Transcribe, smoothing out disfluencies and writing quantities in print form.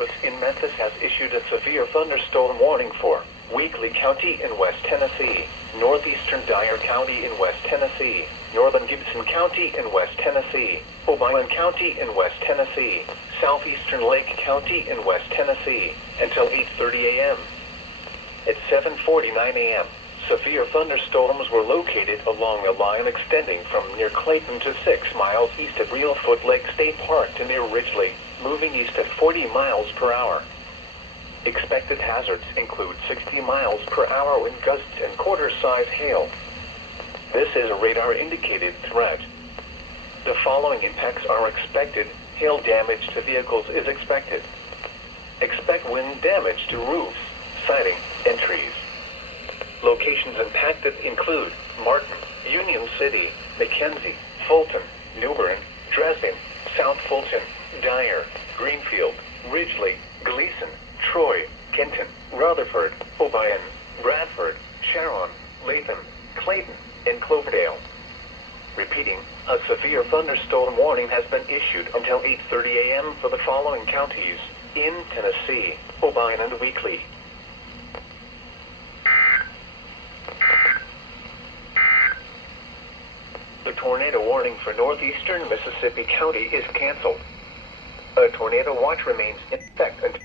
Service in Memphis has issued a severe thunderstorm warning for Weakley County in West Tennessee, northeastern Dyer County in West Tennessee, northern Gibson County in West Tennessee, Obion County in West Tennessee, southeastern Lake County in West Tennessee, until 8:30 a.m. At 7:49 a.m., severe thunderstorms were located along a line extending from near Clayton to 6 miles east of Reelfoot Lake State Park to near Ridgely, moving east at 40 miles per hour. Expected hazards include 60 miles per hour wind gusts and quarter-size hail. This is a radar-indicated threat. The following impacts are expected. Hail damage to vehicles is expected. Expect wind damage to roofs, siding, and trees. Locations impacted include Martin, Union City, McKenzie, Fulton, New Bern, Dresden, South Fulton, Dyer, Greenfield, Ridgely, Gleason, Troy, Kenton, Rutherford, Obion, Bradford, Sharon, Latham, Clayton, and Cloverdale. Repeating, a severe thunderstorm warning has been issued until 8:30 a.m. for the following counties in Tennessee, Obion and Weakley. The tornado warning for northeastern Mississippi County is canceled. A tornado watch remains in effect until